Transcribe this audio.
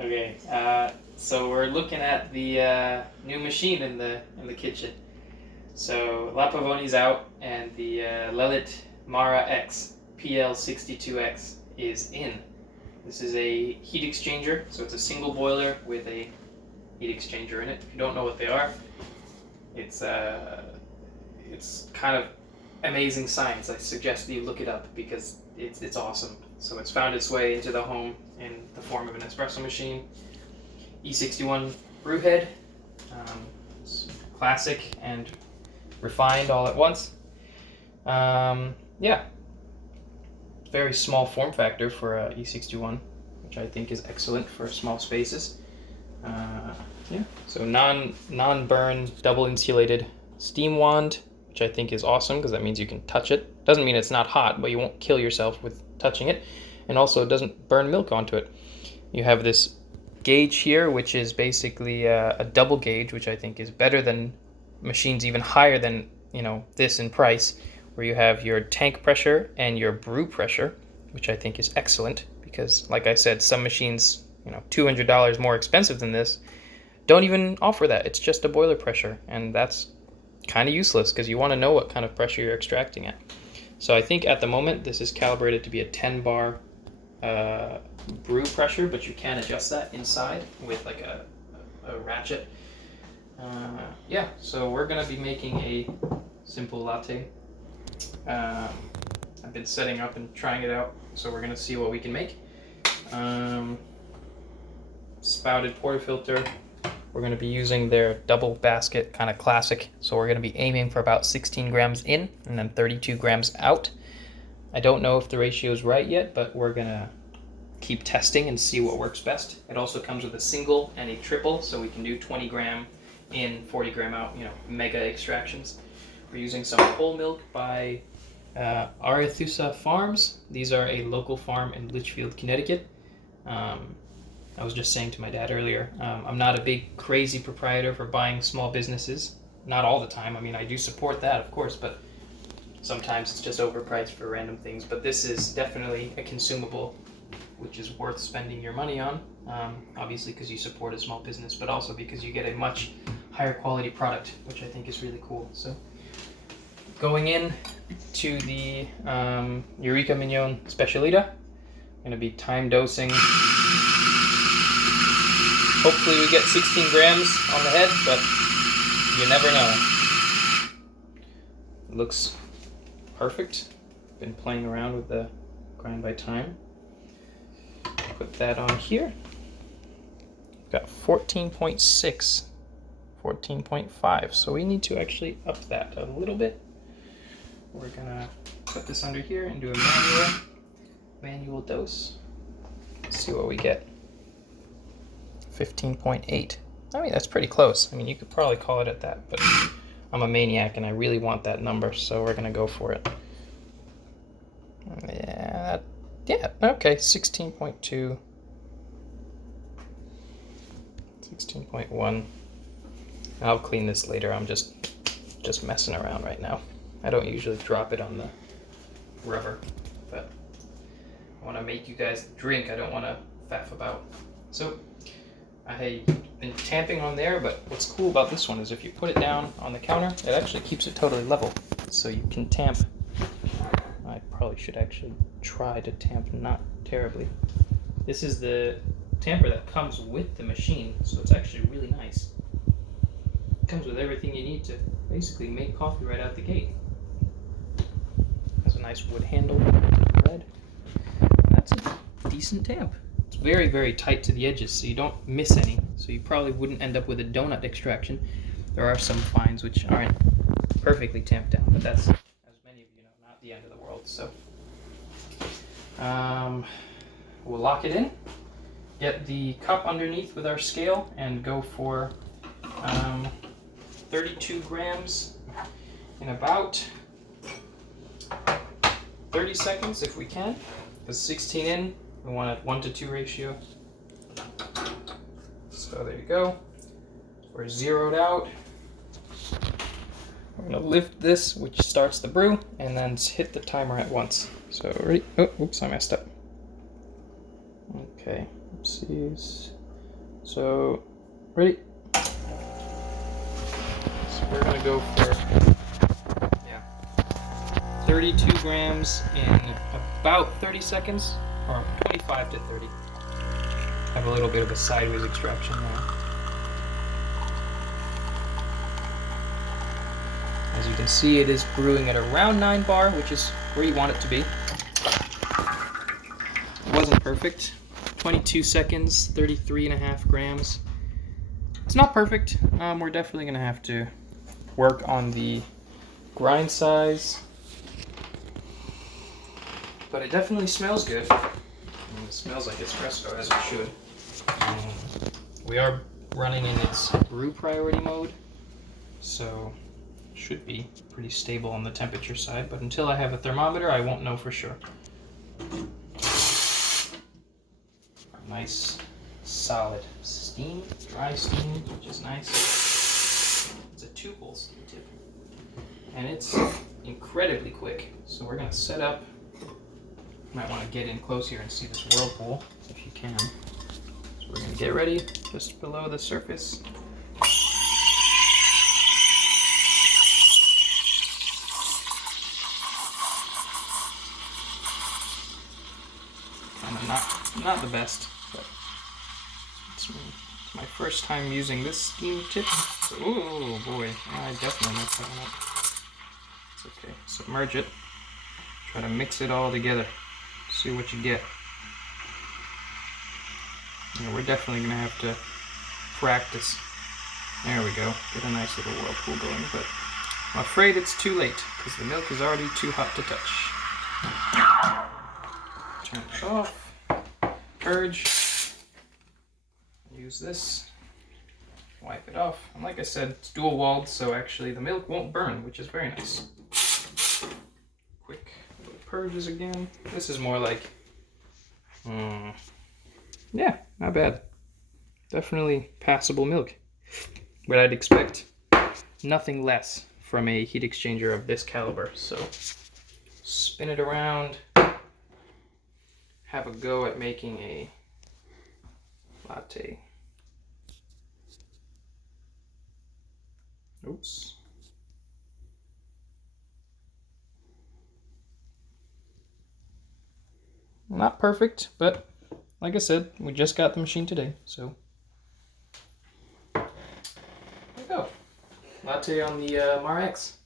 Okay, so we're looking at the new machine in the kitchen. So La Pavoni's out, and the Lelit Mara X PL62X is in. This is a heat exchanger, so it's a single boiler with a heat exchanger in it. If you don't know what they are, it's kind of amazing science. I suggest that you look it up because it's awesome. So it's found its way into the home in the form of an espresso machine, E61 brew head, it's classic and refined all at once. Yeah, very small form factor for a E61, which I think is excellent for small spaces. Yeah, so non-burn double insulated steam wand, which I think is awesome because that means you can touch it. Doesn't mean it's not hot, but you won't kill yourself with touching it. And also it doesn't burn milk onto it. You have this gauge here, which is basically a double gauge, which I think is better than machines even higher than, this in price, where you have your tank pressure and your brew pressure, which I think is excellent because, like I said, some machines, $200 more expensive than this, don't even offer that. It's just a boiler pressure, and that's kind of useless because you want to know what kind of pressure you're extracting at. So I think at the moment this is calibrated to be a 10 bar brew pressure, but you can adjust that inside with like a ratchet. Yeah, so we're gonna be making a simple latte. I've been setting up and trying it out, so we're gonna see what we can make. Spouted portafilter. We're going to be using their double basket, kind of classic. So we're going to be aiming for about 16 grams in and then 32 grams out. I don't know if the ratio is right yet, but we're going to keep testing and see what works best. It also comes with a single and a triple, so we can do 20 gram in, 40 gram out, mega extractions. We're using some whole milk by Arethusa Farms. These are a local farm in Litchfield, Connecticut. I was just saying to my dad earlier, I'm not a big crazy proprietor for buying small businesses. Not all the time. I mean, I do support that, of course, but sometimes it's just overpriced for random things. But this is definitely a consumable, which is worth spending your money on, obviously because you support a small business, but also because you get a much higher quality product, which I think is really cool. So going in to the Eureka Mignon Specialita, I'm going to be time dosing. Hopefully we get 16 grams on the head, but you never know. It looks perfect. Been playing around with the grind by time. Put that on here. Got 14.6, 14.5, so we need to actually up that a little bit. We're gonna put this under here and do a manual dose. Let's see what we get. 15.8. I mean, that's pretty close. I mean, you could probably call it at that, but I'm a maniac and I really want that number, so we're gonna go for it. Yeah, okay, 16.2, 16.1. I'll clean this later. I'm just messing around right now. I don't usually drop it on the rubber, but I want to make you guys drink. I don't want to faff about. So I've been tamping on there, but what's cool about this one is if you put it down on the counter, it actually keeps it totally level. So you can tamp. I probably should actually try to tamp not terribly. This is the tamper that comes with the machine, so it's actually really nice. It comes with everything you need to basically make coffee right out the gate. Has a nice wood handle, red. That's a decent tamp. It's very, very tight to the edges, so you don't miss any. So you probably wouldn't end up with a donut extraction. There are some fines which aren't perfectly tamped down, but that's, as many of you know, not the end of the world. So we'll lock it in, get the cup underneath with our scale, and go for 32 grams in about 30 seconds if we can, because 16 in, we want a 1-to-2 ratio. So there you go. We're zeroed out. We're going to lift this, which starts the brew, and then hit the timer at once. So ready? Oh, oops, I messed up. Okay, oopsies. So, ready? So we're gonna go for 32 grams in about 30 seconds, or 25 to 30. Have a little bit of a sideways extraction now. As you can see, it is brewing at around 9 bar, which is where you want it to be. It wasn't perfect. 22 seconds, 33.5 grams. It's not perfect. We're definitely gonna have to work on the grind size. But it definitely smells good. It smells like espresso, as it should. We are running in its brew priority mode, so it should be pretty stable on the temperature side, but until I have a thermometer, I won't know for sure. A nice, solid steam, dry steam, which is nice. It's a 2-hole steam tip, and it's incredibly quick. So we're gonna set up. Might want to get in close here and see this whirlpool, if you can. So we're going to get ready just below the surface. Kind of not the best, but it's my first time using this steam tip. Oh boy, I definitely messed that one up. It's okay. Submerge it. Try to mix it all together. See what you get. Yeah, we're definitely gonna have to practice. There we go. Get a nice little whirlpool going, but I'm afraid it's too late because the milk is already too hot to touch. Turn it off. Purge. Use this. Wipe it off. And like I said, it's dual walled, so actually the milk won't burn, which is very nice. Quick little purges again. This is more like, yeah, not bad. Definitely passable milk. But I'd expect nothing less from a heat exchanger of this caliber. So spin it around. Have a go at making a latte. Oops. Not perfect, but like I said, we just got the machine today, so there we go. Latte on the Mara X.